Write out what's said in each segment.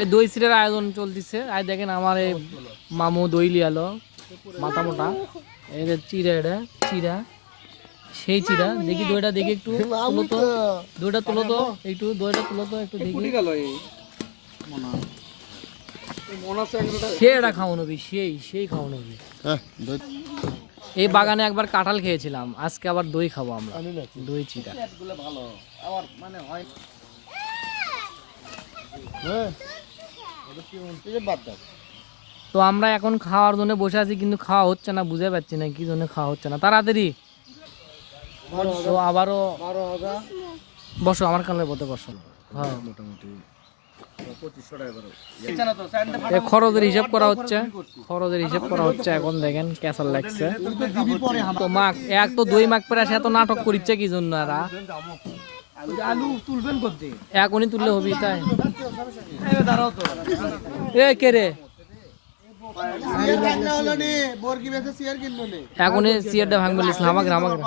এই দই চিড়ার আয়োজন চলতেছে। আর দেখেন আমার এই মামু দই লিয়ালো মাথা মোটা, এই যে চিড়া, এটা চিড়া, সেই চিড়া। দেখি দইটা দেখি একটু তুলো তো, দইটা তুলো তো একটু, দইটা তুলো তো একটু দেখি। সেটা খাওয়ানো হবে, সেই খাওয়ানো হবে। এই বাগানে একবার কাঁঠাল খেয়েছিলাম, আজকে আবার দই খাবো আমরা, দই চিড়া। তো আমরা এখন খাওয়ার জন্য বসে আছি, কিন্তু খাওয়া হচ্ছে না, বুঝে পাচ্ছি না কি জন্য খাওয়া হচ্ছে না। তাড়াতাড়ি তো আবারও বসো, আমার কালে বলতে বসো। হ্যাঁ, মোটামুটি খরচের হিসাব করা হচ্ছে, খরচের হিসাব করা হচ্ছে। এখন দেখেন ক্যাসাল লাগছে তো মাক, এক তো দই মাক পরে আসে, এত নাটক করিচ্ছে কি জন্য? এরা এখনই তুললে হবি তাই? এ কে রে, এখনই চেয়ারটা ভাঙবে আমাকে আমাকে।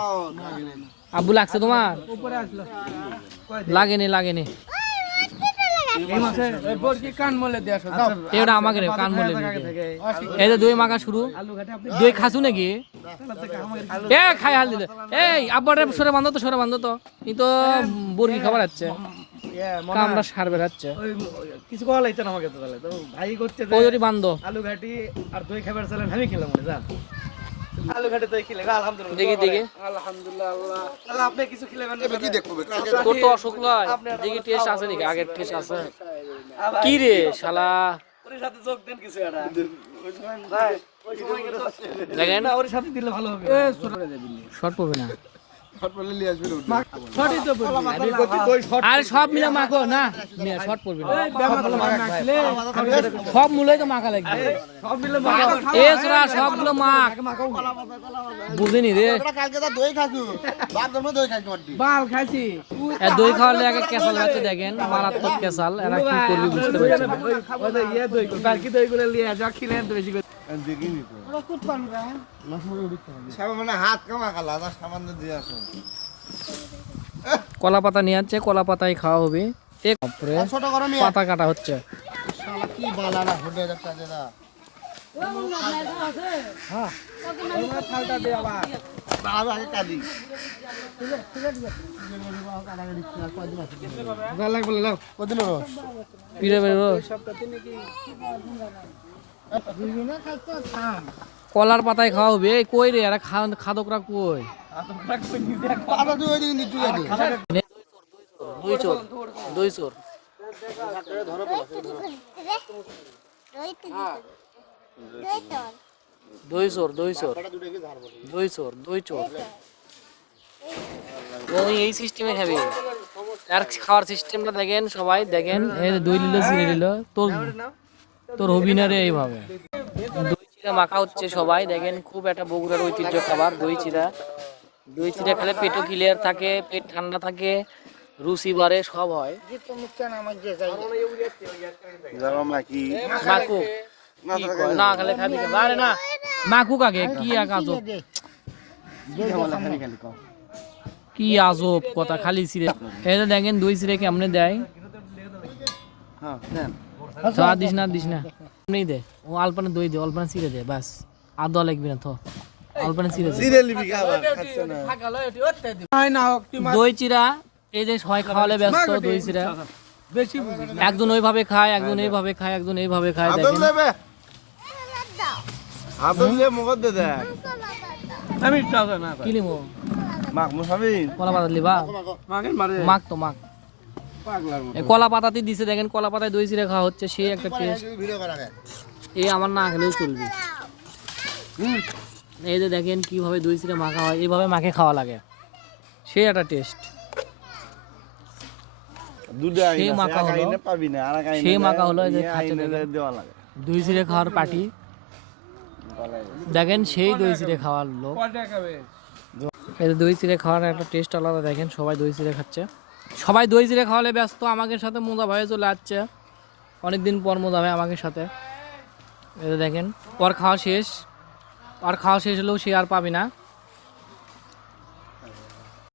আব্বু লাগছে তোমার? লাগেনি লাগেনি, এটা আমাকে কান মলে। এই যে দই মাখা শুরু, দই খাসু নাকি? এ খাই হাল দিলে, এই আব্বার সরে বান্ধব তো, সরে বান্ধব তো, এই তো বর্গি খাবার আছে, কামড়া সার বেড়াচ্ছে কিছু করা লাগছে না আমাকে। তো তাহলে তো ভাই করছে যে ওই বান্ধব আলু ঘাটি আর দই খাবার চালেন, আমি খেলাম মনে জান। আলু ঘাটে দই খেলে আলহামদুলিল্লাহ, দেখি দেখি আলহামদুলিল্লাহ। আল্লাহ তাহলে আপনি কিছু খেলেন না, কি দেখবো তোর তো অসুখ নয়, দেখি টেস্ট আছে নাকি, আগের টেস্ট আছে কি রে শালা? ওর সাথে যোগ দেন কিছু এটা ভাই, ওই সময় দেখেন না, ওর সাথে দিলে ভালো হবে। এ শর্ট পড়বে না, শর্ট পড়লে নিয়ে আসবে না, শর্টই তো পড়বে। আমি কত দই শর্ট, আরে সব মিলা মাখো না, মিয়া শর্ট পড়বে না, সব মিলাই তো মাখা লাগবে, সব মিলে মাখা। এ সোরা সবগুলো মাখ, বুঝিনি রে। কালকে তো দই খাইছো, বাপ জন্ম দই খাইছো, বাল খাইছি। এ দই খাওয়ালে আগে কেসাল হচ্ছে, দেখেন মারাত্মক কেসাল। এরা কি করবে বুঝতে পারছেন না। ওই যে ইয়া দই বাকি দইগুলো লিয়ে যা খিলেন তো বেশি করে দেখিনি তো। ওরা কুট পান রে মাসমুড়ি উঠতে হবে, সব মানে হাত কামা খালা না, সামান্য দিয়ে আসো। কলা পাতা নিয়ে যাচ্ছে, কলা পাতায় খাওয়া হবে। ছোট গরমে পাতা কাটা হচ্ছে, শালা কি বালা না হয়ে যাচ্ছে দাদা। হ্যাঁ ওই থালটা দে আবার বাবা, আগে কাটি যা লাগবে লাও। কদিন রস পিরে বের রস সপ্তাহে নাকি দুইজনে খাইতো খান। কলার পাতায় খাওয়া হবে। এই কই রে এরা খাদকরা কই? খাদকরা কই নিজে পাতা দুই দিন নিচু লাগে। দুই চোর দুই চোর ধরো দুই চোর দুই চোর দুই চোর দুই চোর। ওই এই সিস্টেমে খাবি, আর খাওয়ার সিস্টেমটা দেখেন সবাই, দেখেন এই দই নিল চিনি নিল, তোর তোর হবি না রে এইভাবে। দই চিড়া মাখা হচ্ছে সবাই, দেখেন খুব একটা বগুড়ার ঐতিহ্য খাবার দই চিড়া। দই চিড়া খেলে পেটও ক্লিয়ার থাকে, পেট ঠান্ডা থাকে, রুচি বাড়ে, সব হয়। না খেলে খাবি না, মাখুক আগে। কি এক আজব, কি আজব কথা, খালি চিড়ে। এটা দেখেন দই চিড়ে কেমনে দেয়, দিস না দিস না, এমনি দে। ও আলপানে দই দে, অল্পানে চিড়ে দে, বাস আর দল লাগবি না। তো অল্পানে চিড়ে দে, দই চিড়া। এই যে সবাই খাওয়ালে ব্যস্ত, দই চিড়া একজন ওইভাবে খায়, একজন এইভাবে খায়, একজন এইভাবে খায়। দেখেন কলা পাতাতে দিছে, দেখেন কলা পাতায় দই চিড়া খাওয়া হচ্ছে, সেই একটা টেস্ট। এই আমার না খেলেও চলবে। এই যে দেখেন কিভাবে দই চিড়া মাখা হয়, এইভাবে মাখে খাওয়া লাগে, সেই একটা টেস্ট। সেই মাখা হলো দই চিড়ে খাওয়ার পার্টি। দেখেন সেই দই চিড়ে খাওয়ার লোক, এই দই চিড়ে খাওয়ার একটা টেস্ট আলাদা। দেখেন সবাই দই চিড়ে খাচ্ছে, সবাই দই চিড়ে খাওয়ালে ব্যস্ত। আমাদের সাথে মোদা ভাই চলে আসছে, অনেকদিন পর মোদা ভাই আমাদের সাথে। এই দেখেন ওর খাওয়া শেষ, আর খাওয়া শেষ হলেও সে আর পাবি না।